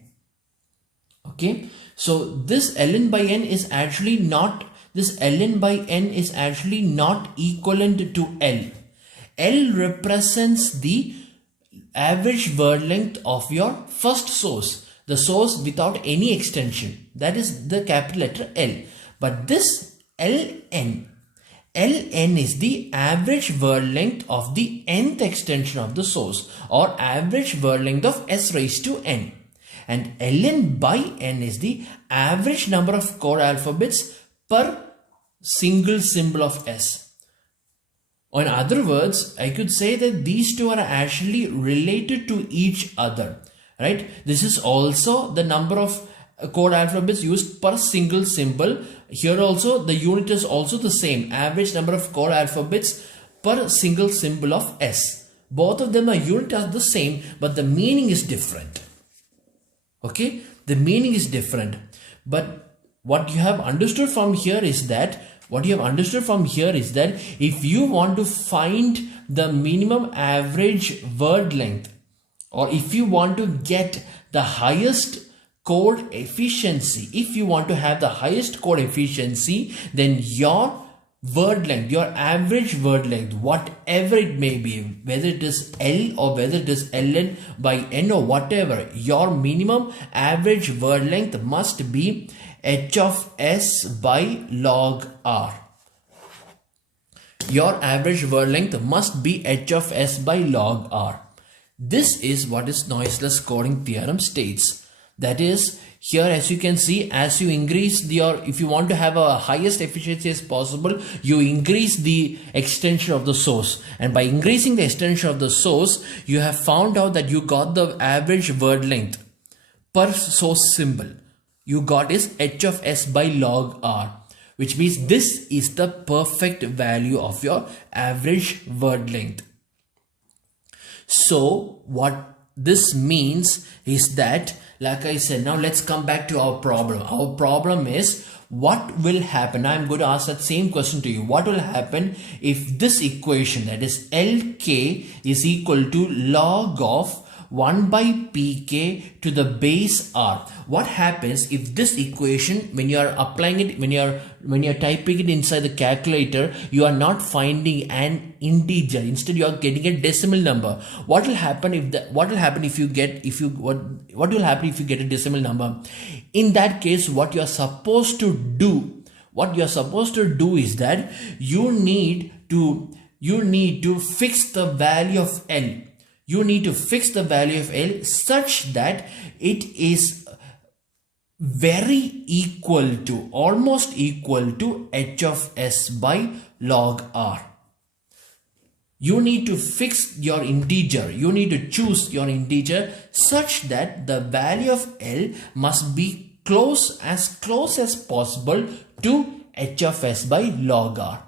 Okay, so this ln by n is actually not, this ln by n is actually not equivalent to L. L represents the average word length of your first source, the source without any extension, that is the capital letter L. But this ln is the average word length of the nth extension of the source, or average word length of S raised to n. And ln by n is the average number of code alphabets per single symbol of S. Or in other words, I could say that these two are actually related to each other, right? This is also the number of code alphabets used per single symbol. Here also the unit is also the same, average number of code alphabets per single symbol of S. Both of them are unit are the same, but the meaning is different. Okay, the meaning is different. But what you have understood from here is that if you want to find the minimum average word length, or if you want to get the highest code efficiency, if you want to have the highest code efficiency, then your word length, your average word length, whatever it may be, whether it is L or whether it is ln by n or whatever, your minimum average word length must be h of S by log R. Your average word length must be h of S by log R. This is what is noiseless coding theorem states. That is, here as you can see, as you increase if you want to have a highest efficiency as possible, you increase the extension of the source. And by increasing the extension of the source, you have found out that you got the average word length per source symbol. You got is h of S by log R, which means this is the perfect value of your average word length. So what this means is that, like I said, now let's come back to our problem. Our problem is, what will happen? I'm going to ask that same question to you. What will happen if this equation, that is LK is equal to log of 1 by pk to the base r? What happens if this equation, when you are applying it, when you are typing it inside the calculator, you are not finding an integer, instead you are getting a decimal number? What will happen if you get a decimal number? In that case, what you are supposed to do is that you need to fix the value of L. You need to fix the value of L such that it is very equal to, almost equal to h of S by log R. You need to fix your integer. You need to choose your integer such that the value of L must be as close as possible to h of S by log R.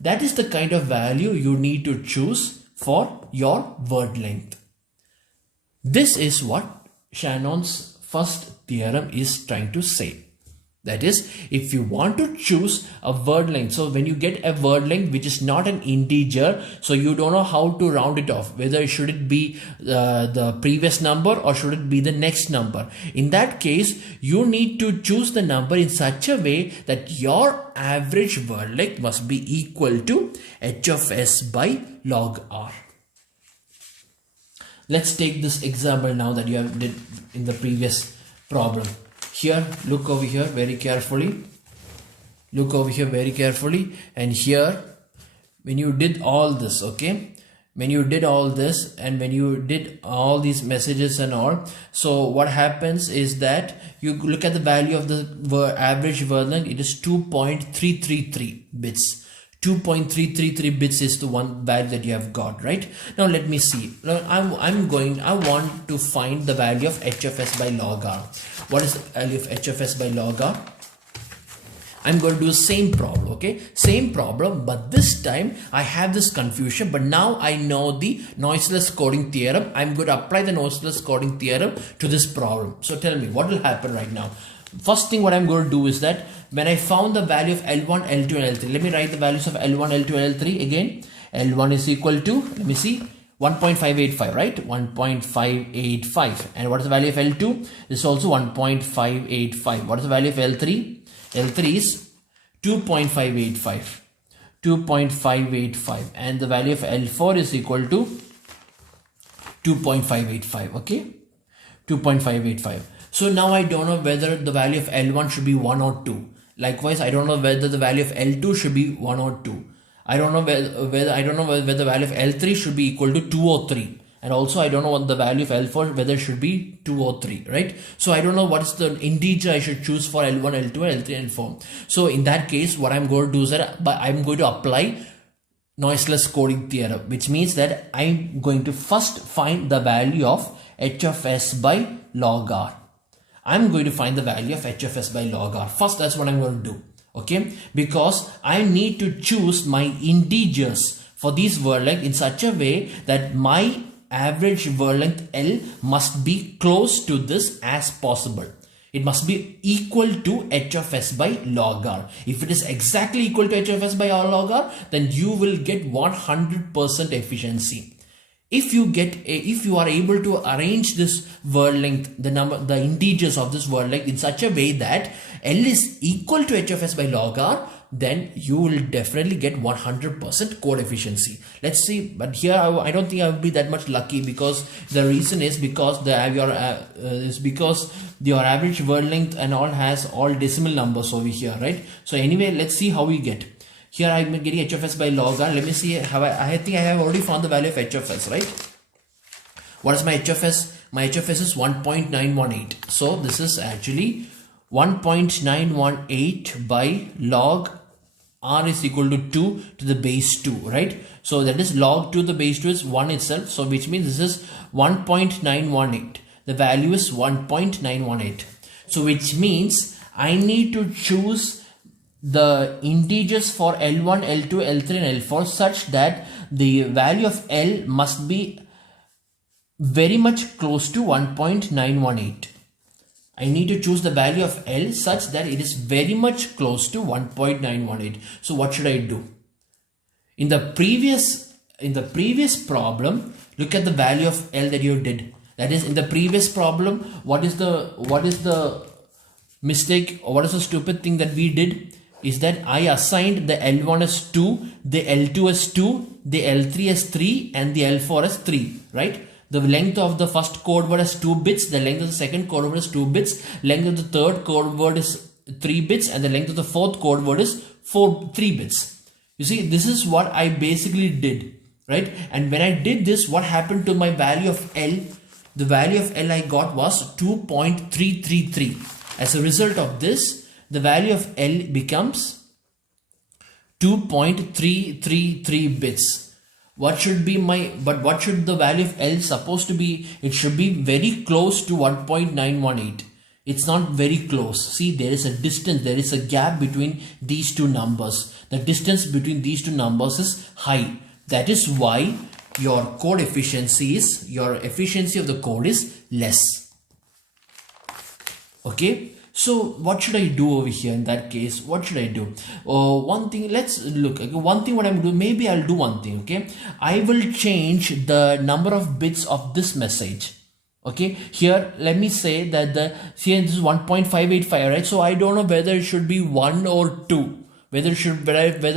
That is the kind of value you need to choose for your word length. This is what Shannon's first theorem is trying to say. That is, if you want to choose a word length, so when you get a word length which is not an integer, so you don't know how to round it off, whether should it be the previous number or should it be the next number. In that case, you need to choose the number in such a way that your average word length must be equal to h of S by log R. Let's take this example now that you have did in the previous problem. Here, look over here very carefully. Look over here very carefully. And here, when you did all this, okay, when you did all this and when you did all these messages and all, so what happens is that you look at the value of the average word length. It is 2.333 bits. 2.333 bits is the one value that you have got, right? Now let me see. Now I want to find the value of h of S by log R. What is the value of h of S by log R? I'm going to do the same problem, okay? Same problem, but this time I have this confusion, but now I know the noiseless coding theorem. I'm going to apply the noiseless coding theorem to this problem. So tell me, what will happen right now? First thing what I'm going to do is that when I found the value of L1, L2 and L3, let me write the values of L1, L2 and L3 again. L1 is equal to, let me see, 1.585, right? 1.585. And what is the value of L2? This is also 1.585. What is the value of L3? L3 is 2.585. 2.585. And the value of L4 is equal to 2.585. Okay? 2.585. So now I don't know whether the value of L1 should be 1 or 2. Likewise, I don't know whether the value of L2 should be 1 or 2. I don't know whether the value of L3 should be equal to 2 or 3. And also I don't know what the value of L4 whether it should be 2 or 3, right? So I don't know what is the integer I should choose for L1, L2, L3 and L4. So in that case, what I'm going to do is that I'm going to apply noiseless coding theorem, which means that I'm going to first find the value of h of s by log r. I'm going to find the value of h of s by log r. First, that's what I'm going to do. Okay, because I need to choose my integers for this word length in such a way that my average word length L must be close to this as possible. It must be equal to h of s by log r. If it is exactly equal to h of s by log r, then you will get 100% efficiency. If you are able to arrange this word length, the integers of this word length in such a way that L is equal to h of s by log r, then you will definitely get 100% code efficiency. Let's see, but here I don't think I will be that much lucky, because the reason is because your average word length and all has all decimal numbers over here, right? So anyway, let's see how we get. Here I'm getting h of s by log r. Let me see how I think I have already found the value of h of s, right? What is my h of s? My h of s is 1.918. So this is actually 1.918 by log r is equal to 2 to the base 2, right? So that is log 2 to the base 2 is 1 itself. So which means this is 1.918. The value is 1.918. So which means I need to choose the integers for L1, L2, L3 and L4 such that the value of L must be very much close to 1.918. I need to choose the value of L such that it is very much close to 1.918. So what should I do? In the previous problem, look at the value of L that you did. That is, in the previous problem, what is the mistake, or what is the stupid thing that we did? Is that I assigned the L1 as 2, the L2 as 2, the L3 as 3 and the L4 as 3, right? The length of the first code word is 2 bits, the length of the second code word is 2 bits, length of the third code word is 3 bits and the length of the fourth code word is 3 bits. You see, this is what I basically did, right? And when I did this, what happened to my value of L? The value of L I got was 2.333. As a result of this, the value of L becomes 2.333 bits. What should the value of L supposed to be? It should be very close to 1.918. It's not very close. See, there is a distance, there is a gap between these two numbers. The distance between these two numbers is high. That is why your code efficiency of the code is less. Okay. So what should I do over here in that case? What should I do? One thing, let's look. Okay, one thing what I'm doing, maybe I'll do one thing. Okay, I will change the number of bits of this message. Okay, here let me say that here this is 1.585, right? So I don't know whether it should be 1 or 2. Whether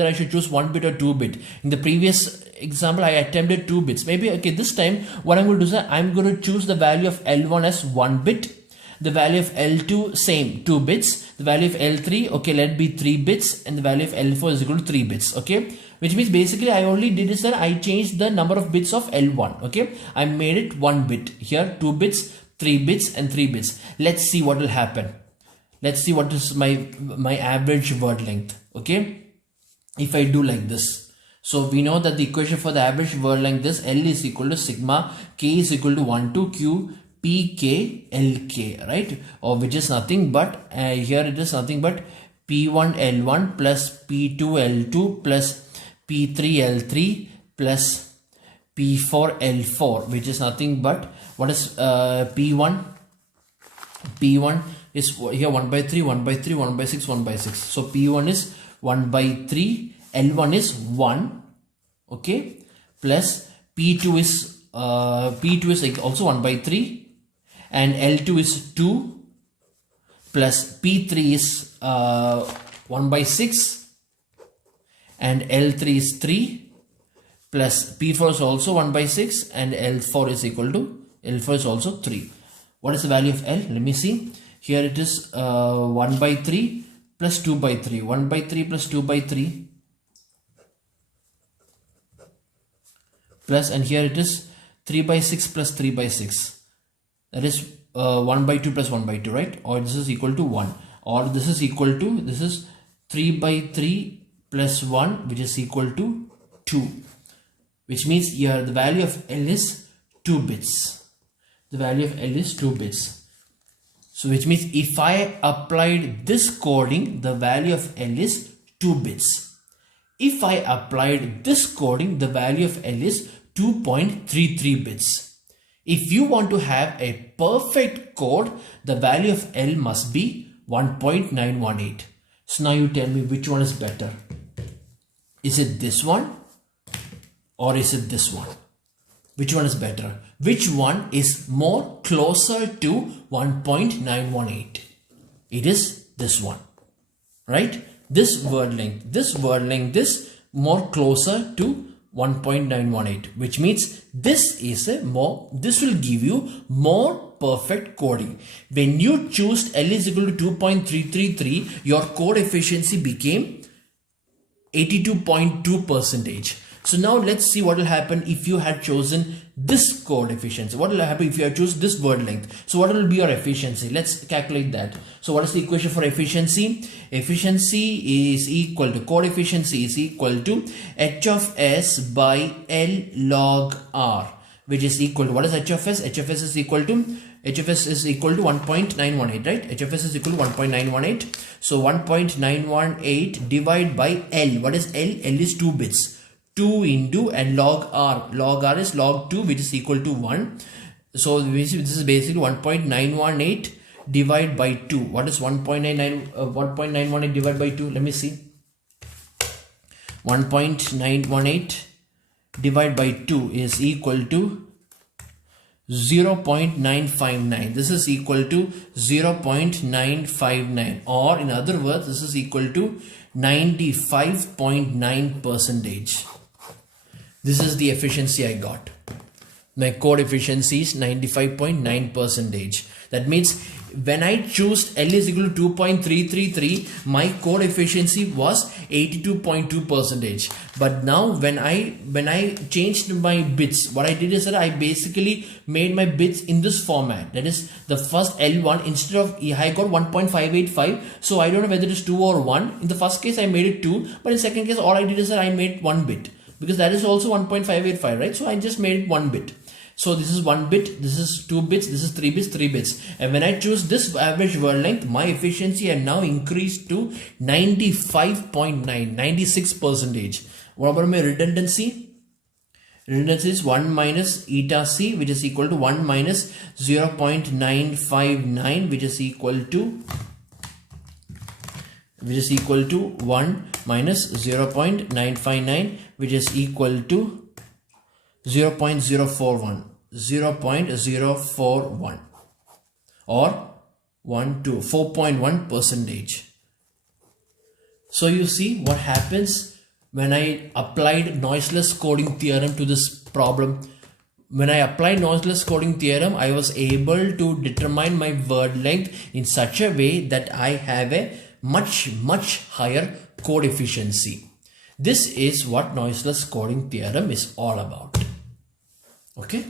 I should choose 1 bit or 2 bit. In the previous example, I attempted 2 bits. Maybe okay, this time what I'm going to do is I'm going to choose the value of L1 as 1 bit. The value of L2 same 2 bits, the value of L3 okay, let it be 3 bits, and the value of L4 is equal to 3 bits. Okay, which means basically I only did is that I changed the number of bits of L1. Okay, I made it 1 bit. Here 2 bits, 3 bits and 3 bits. Let's see what will happen. Let's see what is my average word length. Okay, if I do like this, so we know that the equation for the average word length is L is equal to sigma k is equal to 1 to q pk lk, right? Or which is nothing but here it is nothing but p1 l1 plus p2 l2 plus p3 l3 plus p4 l4, which is nothing but what is p1 P1 is here 1 by 3, 1 by 3, 1 by 6, 1 by 6. So P1 is 1 by 3, L1 is 1, okay, plus P2 is also 1 by 3, and L2 is 2, plus P3 is 1 by 6, and L3 is 3, plus P4 is also 1 by 6, and L4 is also 3. What is the value of L? Let me see. Here it is 1 by 3 plus 2 by 3. 1 by 3 plus 2 by 3. Plus, and here it is 3 by 6 plus 3 by 6. That is 1 by 2 plus 1 by 2, right? Or this is equal to 1. Or this is equal to, this is 3 by 3 plus 1, which is equal to 2. Which means here the value of L is 2 bits. The value of L is 2 bits. So which means if I applied this coding, the value of L is 2 bits. If I applied this coding, the value of L is 2.33 bits. If you want to have a perfect code, the value of L must be 1.918. So now you tell me which one is better. Is it this one or is it this one? Which one is better? Which one is more closer to 1.918? It is this one, right? This word length is more closer to 1.918, which means this will give you more perfect coding. When you choose L is equal to 2.333, your code efficiency became 82.2%. So now let's see what will happen if you had chosen this code efficiency. What will happen if you had chosen this word length? So what will be your efficiency? Let's calculate that. So what is the equation for efficiency? Efficiency is equal to, code efficiency is equal to H of S by L log R, which is equal to, what is H of S? H of S is equal to 1.918, right? H of S is equal to 1.918. So 1.918 divided by L. What is L? L is 2 bits. 2 into, and log R. Log R is log 2, which is equal to 1. So this is basically 1.918 divided by 2. What is 1.918 divided by 2? Let me see. 1.918 divided by 2 is equal to 0.959. This is equal to 0.959, or in other words, this is equal to 95.9%. This is the efficiency I got. My code efficiency is 95.9%. That means when I choose L is equal to 2.333, my code efficiency was 82.2%. But now when I changed my bits, what I did is that I basically made my bits in this format. That is, the first L1, instead of, I got 1.585. So I don't know whether it is 2 or 1. In the first case, I made it 2. But in second case, all I did is that I made 1 bit. Because that is also 1.585, right? So I just made it 1 bit. So this is 1 bit, this is 2 bits, this is 3 bits, 3 bits. And when I choose this average word length, my efficiency had now increased to 95.9, 96%. What about my redundancy? Redundancy is 1 minus eta c, which is equal to 1 minus 0.959, which is equal to 1 minus 0.959, which is equal to 0.041 or 4.1%. So you see what happens when I applied noiseless coding theorem to this problem. When I applied noiseless coding theorem, I was able to determine my word length in such a way that I have a much higher code efficiency. This is what noiseless coding theorem is all about. Okay.